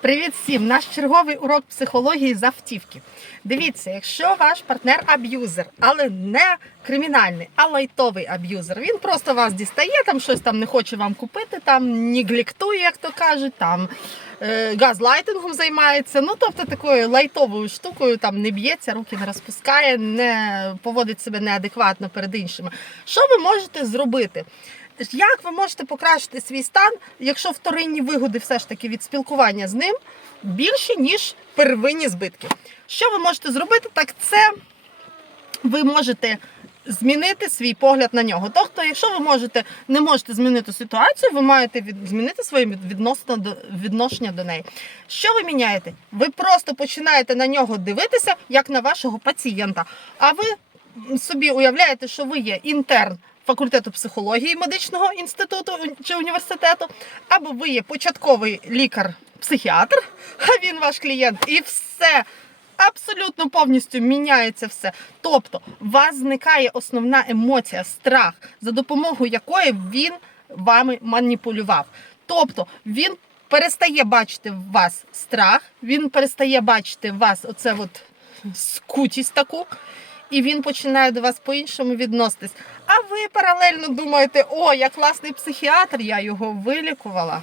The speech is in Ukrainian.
Привіт всім! Наш черговий урок психології з автівки. Дивіться, якщо ваш партнер аб'юзер, але не кримінальний, а лайтовий аб'юзер, він просто вас дістає, там щось там не хоче вам купити, там негліктує, як то кажуть, там е, газлайтингом займається. Ну тобто такою лайтовою штукою там не б'ється, руки не розпускає, не поводить себе неадекватно перед іншими. Що ви можете зробити? Як ви можете покращити свій стан, якщо вторинні вигоди все ж таки від спілкування з ним більші, ніж первинні збитки? Що ви можете зробити? Так це ви можете змінити свій погляд на нього. Тобто, якщо ви можете не можете змінити ситуацію, ви маєте від, змінити своє до відношення до неї. Що ви міняєте? Ви просто починаєте на нього дивитися як на вашого пацієнта. А ви собі уявляєте, що ви є інтерн факультету психології медичного інституту чи університету, або ви є початковий лікар-психіатр, а він ваш клієнт, і все. Абсолютно повністю міняється все. Тобто, у вас зникає основна емоція, страх, за допомогою якої він вами маніпулював. Тобто він перестає бачити в вас страх, він перестає бачити в вас оце от скутість таку, і він починає до вас по-іншому відноситись. А ви паралельно думаєте, о, я класний психіатр, я його вилікувала.